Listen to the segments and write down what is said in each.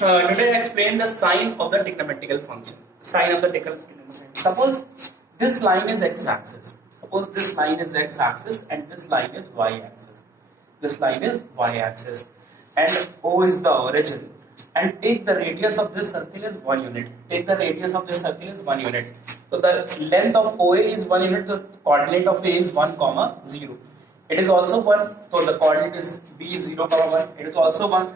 today I explain the sign of the trigonometrical function. Sign of the trigonometrical function. Suppose this line is x-axis. Suppose this line is x-axis and this line is y-axis. This line is y-axis, and O is the origin. And take the radius of this circle is 1 unit. Take the radius of this circle is 1 unit. So the length of OA is 1 unit. The coordinate of A is 1, 0. It is also 1. So the coordinate is B is 0, 1. It is also 1.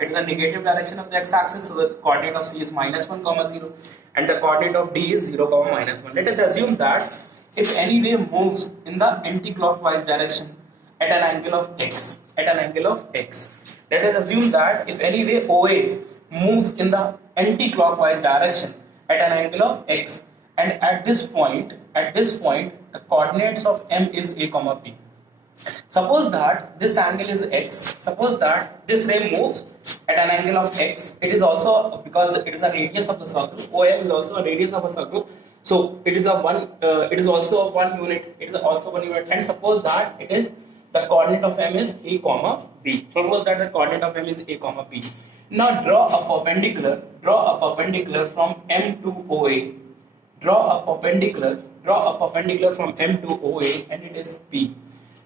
It is the negative direction of the x-axis. So the coordinate of C is minus 1, 0. And the coordinate of D is 0, minus 1. Let us assume that if any ray moves in the anti-clockwise direction at an angle of x, let us assume that if any ray OA moves in the anti-clockwise direction at an angle of x, and at this point the coordinates of M is A, P. Suppose that this angle is x. Suppose that this ray moves at an angle of x. It is also, because it is a radius of the circle, OM is also a radius of a circle. So it is a one. It is also a 1 unit. It is also 1 unit. And suppose that it is the coordinate of M is A, B. Suppose that the coordinate of M is A, B. Now draw a perpendicular from M to OA. Draw a perpendicular from M to OA, and it is P.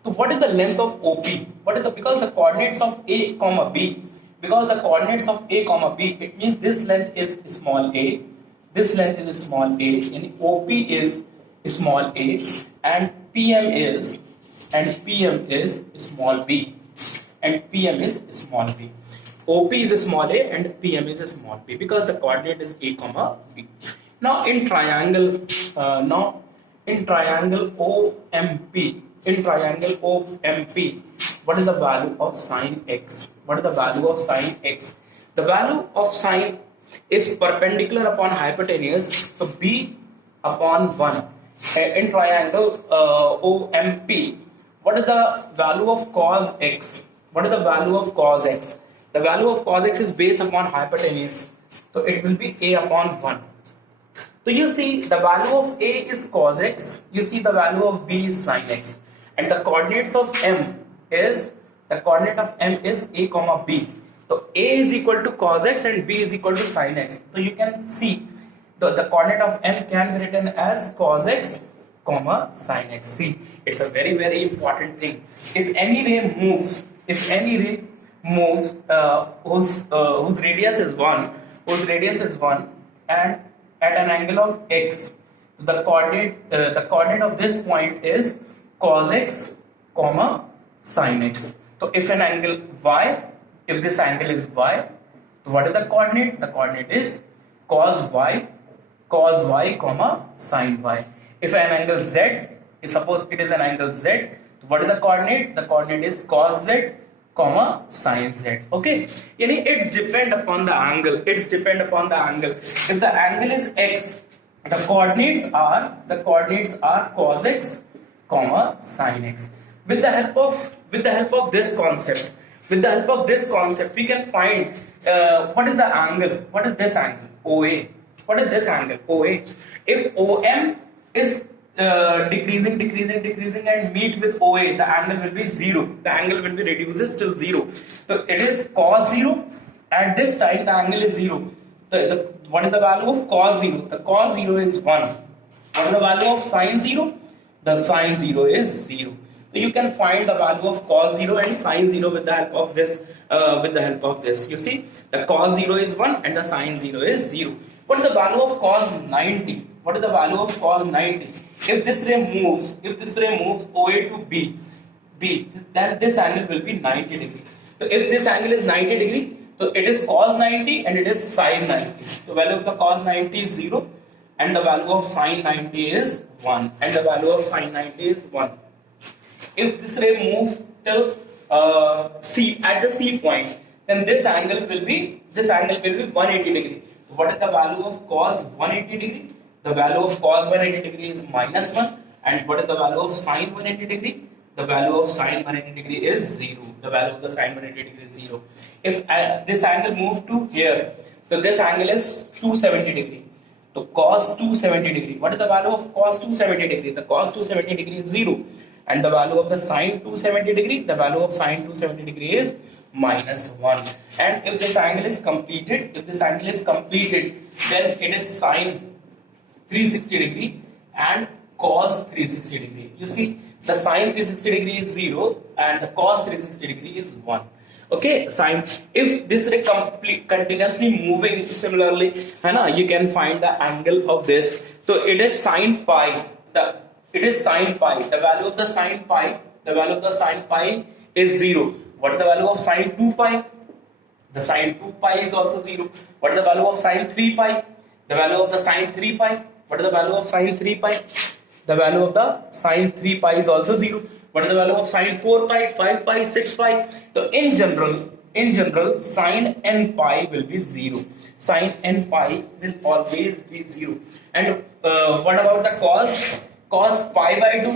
So what is the length of OP? Because the coordinates of A, B, it means this length is small a, this length is small a, and OP is small a, and PM is small b, OP is small a and PM is small b, because the coordinate is A, B. Now in triangle OMP, what is the value of sine x? The value of sine is perpendicular upon hypotenuse, so b upon 1. In triangle OMP, what is the value of cos x? The value of cos x is based upon hypotenuse, so it will be A upon 1. So you see the value of A is cos x, you see the value of B is sin x, and the coordinates of M is A, B. So A is equal to cos x and B is equal to sin x. So you can see the coordinate of M can be written as cos x, sin x. See, it's a very, very important thing. If any ray moves whose radius is 1, and at an angle of x, the coordinate of this point is cos x, sin x. So if an angle y, if this angle is y, so what is the coordinate? The coordinate is cos y, sin y. If an angle z, suppose it is an angle z, so what is the coordinate? The coordinate is cos z, sin z. Okay, it's depend upon the angle. If the angle is x, the coordinates are cos x, sin x. With the help of this concept, we can find what is the angle. What is this angle? OA. What is this angle? OA. If OM is decreasing and meet with OA, the angle will be 0. The angle will be reduces till 0. So it is cos 0. At this time the angle is 0. What is the value of cos 0? The cos 0 is 1. What is the value of sin 0? The sin 0 is 0. So you can find the value of cos 0 and sin 0 with the help of this. You see, the cos 0 is 1 and the sin 0 is 0. What is the value of cos 90? If this ray moves OA to B, then this angle will be 90 degree. So if this angle is 90 degree, so it is cos 90 and it is sin 90. The value of the cos 90 is 0 and the value of sin 90 is 1. If this ray moves till C, at the C point, then this angle will be 180 degree. What is the value of cos 180 degree? The value of cos 180 degree is minus 1. And what is the value of sin 180 degree? The value of sin 180 degree is 0. If this angle moves to here, so this angle is 270 degree. So cos 270 degree. What is the value of cos 270 degree? The cos 270 degree is 0. And the value of the sin 270 degree, the value of sin 270 degree is minus 1. And if this angle is completed, then it is sine 360 degree and cos 360 degree. You see, the sine 360 degree is 0 and the cos 360 degree is 1. Okay, sine, if this is continuously moving similarly, you can find the angle of this. So it is sine pi. The value of the sine pi is 0. What is the value of sine 2 pi? The sine 2 pi is also 0. What is the value of sine 3 pi? The value of the sine 3 pi. What is the value of sine 3 pi? The value of the sine 3 pi is also 0. What is the value of sine 4 pi, 5 pi, 6 pi? So in general, sine n pi will be 0. Sine n pi will always be 0. And what about the cos? Cos pi by 2.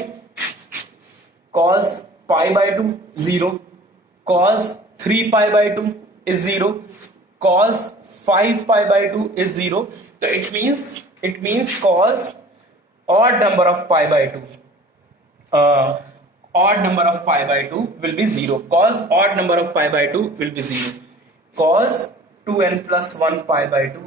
Cos pi by 2, 0. Cos 3 pi by 2 is 0. Cos 5 pi by 2 is 0. So it means cos odd number of pi by 2. Odd number of pi by 2 will be 0. Cos odd number of pi by 2 will be 0. Cos 2n plus 1 pi by 2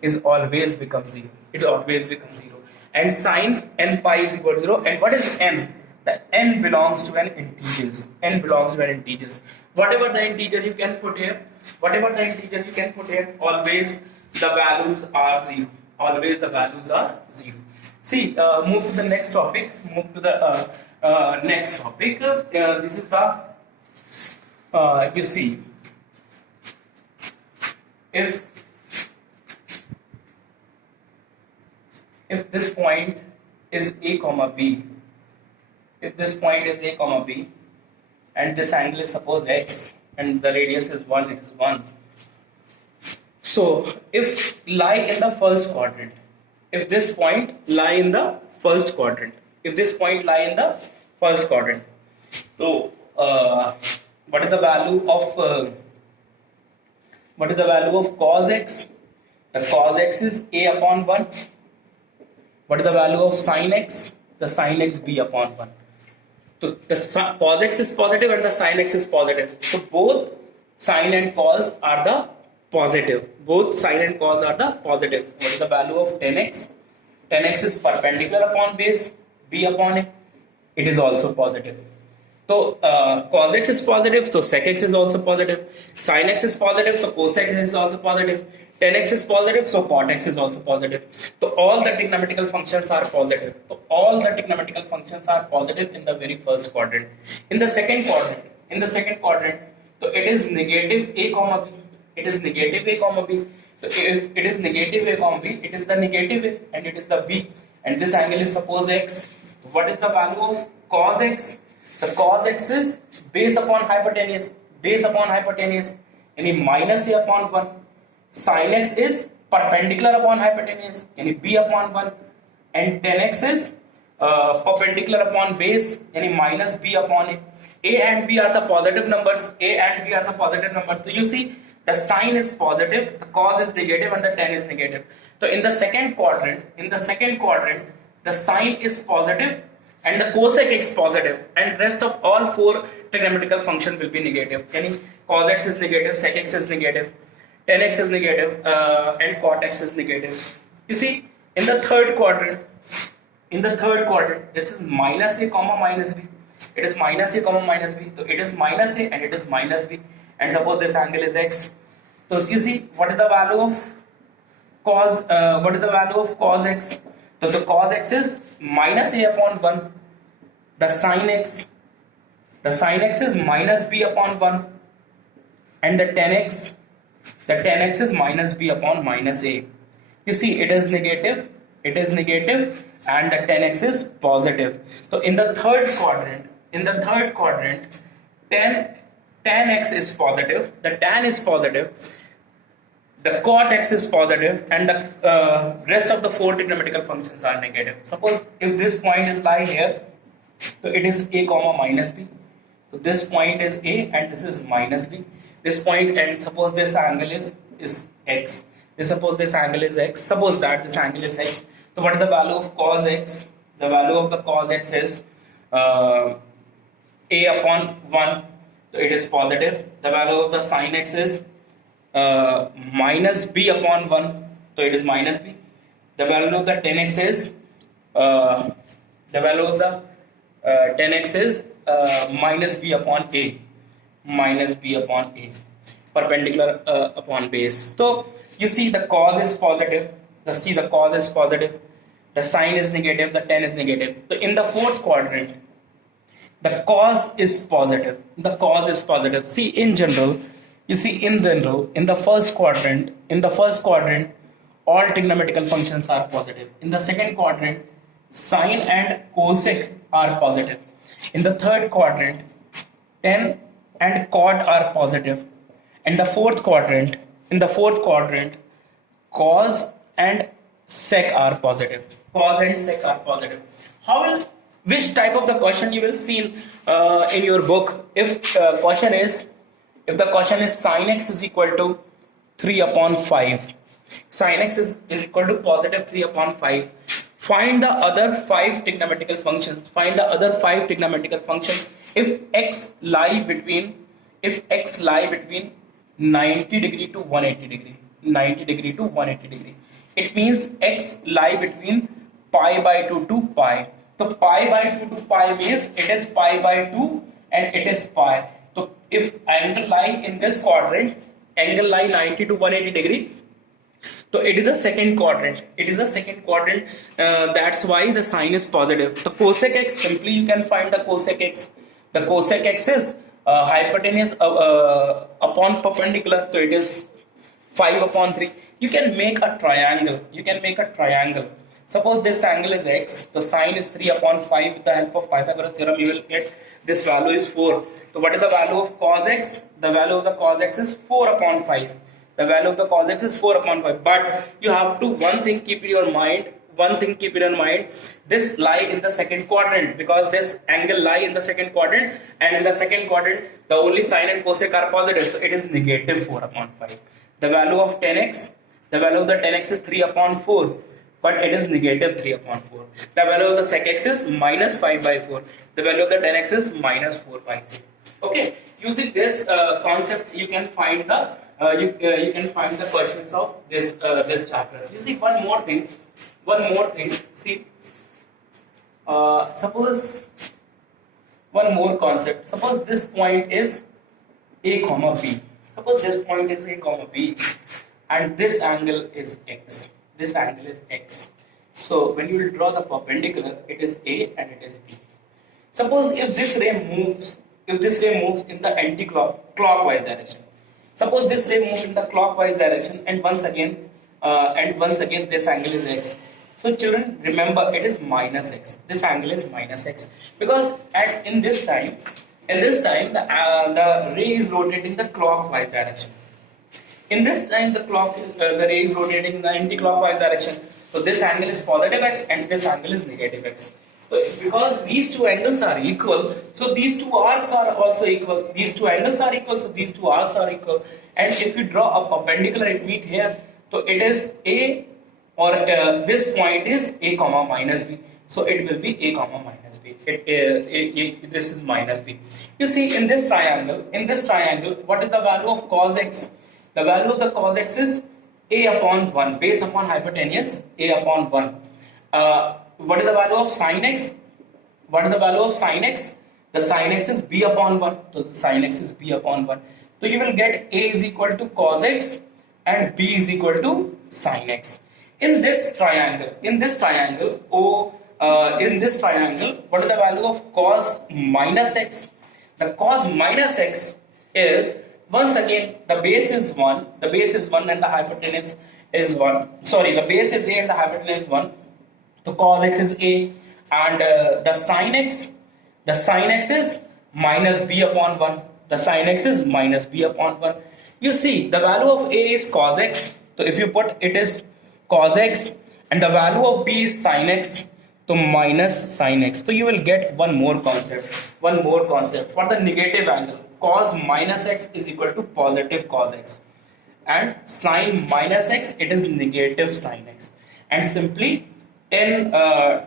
is always become 0. It always becomes 0. And sine n pi is equal to 0. And what is n? The n belongs to an integers. N belongs to an integers. Whatever the integer you can put here, always the values are 0. Always the values are 0. See, move to the next topic. This is the, you see, if this point is a comma b, and this angle is suppose x, and the radius is 1, it is 1. So if lie in the first quadrant, if this point lie in the first quadrant, so what is the value of cos x? The cos x is a upon 1. What is the value of sin x? The sin x b upon 1. So the cos x is positive and the sin x is positive. So both sin and cos are the positive. What is the value of 10x? 10x is perpendicular upon base, b upon a. It is also positive. So cos x is positive, so sec x is also positive. Sin x is positive, so cos x is also positive. 10x is positive, so cot x is also positive. So all the trigonometrical functions are positive. In the very first quadrant. In the second quadrant, so it is negative a comma b. So if it is negative a comma b, it is the negative a and it is the b, and this angle is suppose x. What is the value of cos x? The cos x is base upon hypotenuse, and minus a upon 1. Sin x is perpendicular upon hypotenuse, and b upon 1, and 10x is perpendicular upon base, and minus b upon a. A and b are the positive numbers. So you see, the sin is positive, the cos is negative, and the 10 is negative. So in the second quadrant, the sin is positive and the cosec x positive, and rest of all 4 trigonometrical function will be negative. Yani cos x is negative, sec x is negative, 10x is negative, and cot x is negative. You see, in the third quadrant, this is minus a comma minus b. So it is minus a and it is minus b. And suppose this angle is x. So you see, what is the value of cos? X? So the cos x is minus a upon 1. The sin x is minus b upon 1, and the 10x is minus b upon minus a. You see, it is negative, and the 10x is positive. So in the third quadrant, tan x is positive, the tan is positive, the cot x is positive, and the rest of the 4 trigonometrical functions are negative. Suppose if this point is lie here, so it is a comma minus b. So this point is a and this is minus b. This point, and suppose this angle is x. Suppose this angle is x. Suppose that this angle is x. So what is the value of cos x? The value of the cos x is a upon 1. so it is positive. The value of the sin x is minus b upon 1, so it is minus b. The value of the tan x is the value of the tan x is minus b upon a, minus b upon a, perpendicular upon base. So you see the cos is positive, the cos is positive, the sine is negative, the tan is negative. So in the fourth quadrant, the cos is positive, the cos is positive. See, in general, you see, in general, in the first quadrant, all trigonometrical functions are positive. In the second quadrant, sine and cosec are positive. In the third quadrant, tan and cot are positive. In the fourth quadrant, cos and sec are positive. Cos and sec are positive. How will, which type of the question you will see in your book? If the question is sin x is equal to 3 upon 5, sin x is equal to positive 3 upon 5. Find the other 5 trigonometrical functions. If x lie between 90 degree to 180 degree. 90 degree to 180 degree. It means x lie between pi by 2 to pi. So pi by 2 to pi means it is pi by 2 and it is pi. So if angle lie in this quadrant, angle lie 90 to 180 degree, so it is a second quadrant. That's why the sign is positive. The cosec x, simply you can find the cosec x. The cosec x is hypotenuse upon perpendicular, so it is 5 upon 3. You can make a triangle. Suppose this angle is x, the sine is 3 upon 5. With the help of Pythagoras theorem, you will get this value is 4. So what is the value of cos x? The value of the cos x is 4 upon 5. The value of the cos x is 4 upon 5. But you have to one thing keep in your mind. This lie in the second quadrant, because this angle lie in the second quadrant, and in the second quadrant the only sine and cosec are positive, so it is negative 4 upon 5. The value of tan x, the value of the tan x is 3 upon 4, but it is negative 3 upon 4. The value of the sec x is minus 5 by 4. The value of the tan x is minus 4 by 3. Okay, using this concept, you can find the questions of this chapter. You see, one more thing. See, suppose one more concept. Suppose this point is a comma b. And this angle is x. So when you will draw the perpendicular, it is a and it is b. Suppose if this ray moves in the anti-clockwise direction. Suppose this ray moves in the clockwise direction, and once again this angle is x. So children, remember, it is minus x. This angle is minus x, because in this time the ray is rotating in the clockwise direction. In this time the ray is rotating in the anti-clockwise direction. So this angle is positive x and this angle is negative x. So because these two angles are equal, so these two arcs are also equal. These two angles are equal, so these two arcs are equal. And if you draw a perpendicular, it meet here. So it is a, or this point is a comma minus b. So it will be a comma minus b. This is minus b. You see, in this triangle, what is the value of cos x? The value of the cos x is a upon 1, base upon hypotenuse, a upon 1. What is the value of sin x? The sin x is b upon 1. So the sin x is b upon 1. So you will get a is equal to cos x and b is equal to sin x. In this triangle, what is the value of cos minus x? The cos minus x is, once again, the base is 1 and the hypotenuse is 1. Sorry, the base is a and the hypotenuse is 1. So cos x is a, and the sin x is minus b upon 1. You see, the value of a is cos x. So if you put, it is cos x, and the value of b is sin x, so minus sin x. So you will get one more concept for the negative angle. Cos minus x is equal to positive cos x, and sin minus x, it is negative sin x. And simply,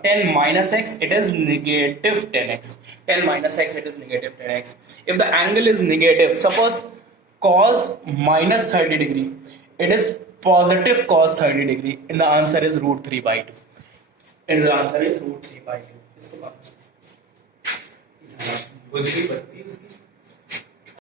10 minus x, it is negative 10x. 10 minus x, it is negative 10x. If the angle is negative, suppose cos minus 30 degree, it is positive cos 30 degree, and the answer is root 3 by 2. And the answer is root 3 by 2. इसको बुद्धि बत्ती उसकी